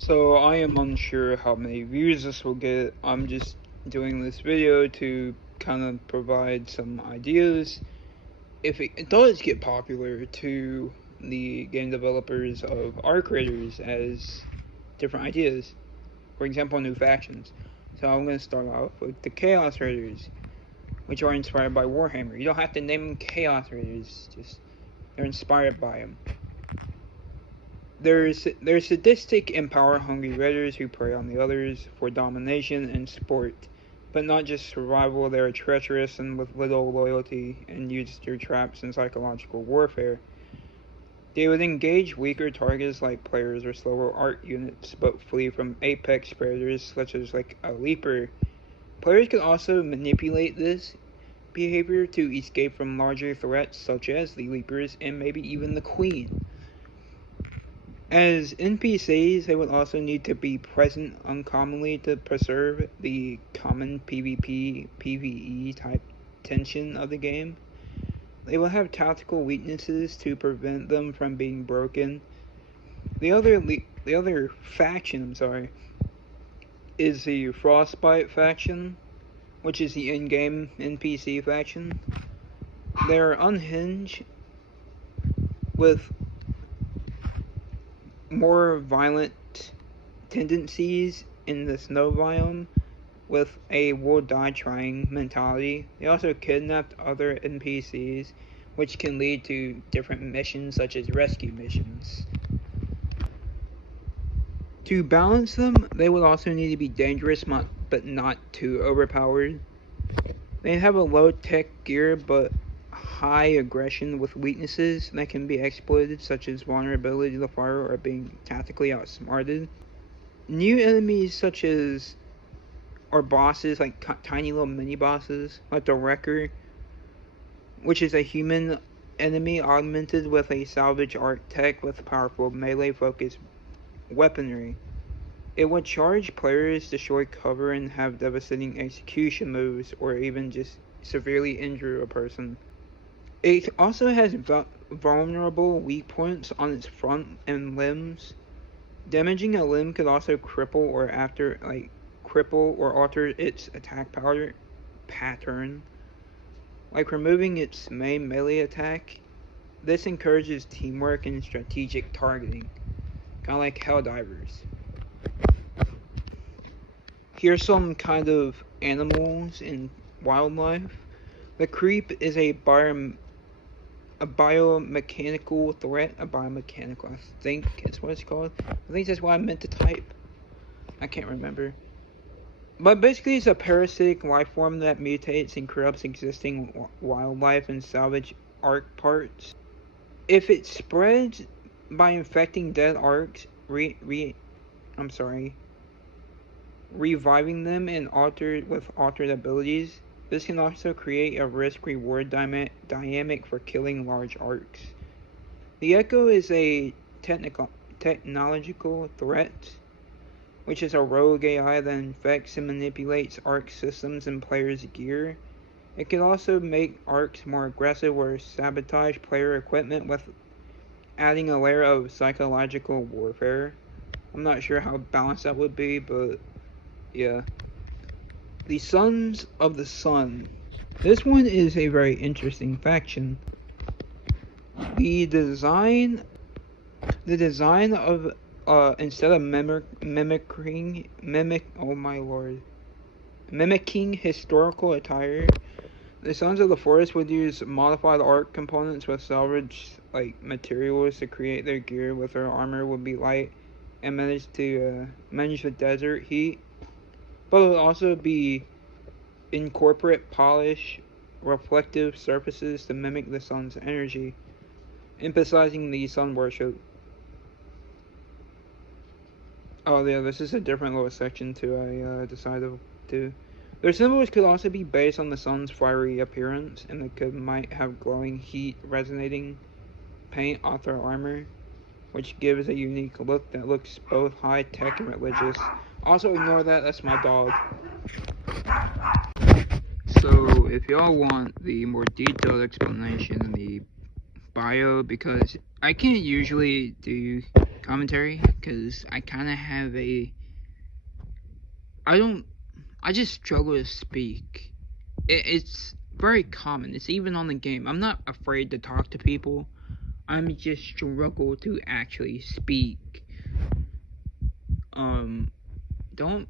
So I am unsure how many views this will get. I'm just doing this video to kind of provide some ideas. If it does get popular, to the game developers of our creators as different ideas. For example, new factions. So I'm going to start off with the Chaos Raiders, which are inspired by Warhammer. You don't have to name them Chaos Raiders, just they're inspired by them. There's sadistic and power-hungry raiders who prey on the others for domination and sport, but not just survival. They are treacherous and with little loyalty and use their traps and psychological warfare. They would engage weaker targets like players or slower art units, but flee from apex predators such as like a leaper. Players can also manipulate this behavior to escape from larger threats such as the leapers and maybe even the queen. As NPCs, they would also need to be present uncommonly to preserve the common PvPvE type tension of the game. They will have tactical weaknesses to prevent them from being broken. The other faction, is the Frostbite Faction, which is the Endgame NPC faction. They're unhinged with more violent tendencies in the snow biome with a will die trying mentality. They also kidnapped other NPCs, which can lead to different missions such as rescue missions. To balance them, they would also need to be dangerous but not too overpowered. They have a low tech gear but high aggression with weaknesses that can be exploited, such as vulnerability to fire or being tactically outsmarted. New enemies such as or bosses like tiny little mini bosses like the Wrecker, which is a human enemy augmented with a salvage art tech with powerful melee focused weaponry. It would charge players, destroy cover, and have devastating execution moves, or even just severely injure a person. It also has vulnerable weak points on its front and limbs. Damaging a limb could also cripple or alter its attack pattern, like removing its main melee attack. This encourages teamwork and strategic targeting, kind of like Helldivers. Here's some kind of animals and wildlife. The creep is a biomechanical threat. I think is what it's called. I think that's what I meant to type. I can't remember. But basically, it's a parasitic life form that mutates and corrupts existing wildlife and salvage arc parts. If it spreads by infecting dead arcs, reviving them and altered abilities, this can also create a risk-reward dynamic for killing large arcs. The Echo is a technological threat, which is a rogue AI that infects and manipulates arc systems and players' gear. It can also make arcs more aggressive or sabotage player equipment with adding a layer of psychological warfare. I'm not sure how balanced that would be, but yeah. The Sons of the Sun. This one is a very interesting faction. The design of instead of mimicking historical attire, the Sons of the Forest would use modified art components with salvaged materials to create their gear. With their armor would be light and manage the desert heat, but it would also be incorporate polish reflective surfaces to mimic the sun's energy, emphasizing the sun worship. Oh yeah, this is a different little section too. I decided to. Their symbols could also be based on the sun's fiery appearance, and they might have glowing heat resonating paint off their armor, which gives a unique look that looks both high tech and religious. Also ignore that, that's my dog. So if y'all want the more detailed explanation in the bio, because I can't usually do commentary because I kind of have I just struggle to speak. It's very common. It's even on the game. I'm not afraid to talk to people. I'm just struggle to actually speak. Don't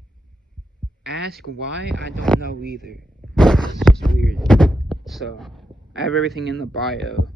ask why. I don't know either. It's just weird. So I have everything in the bio.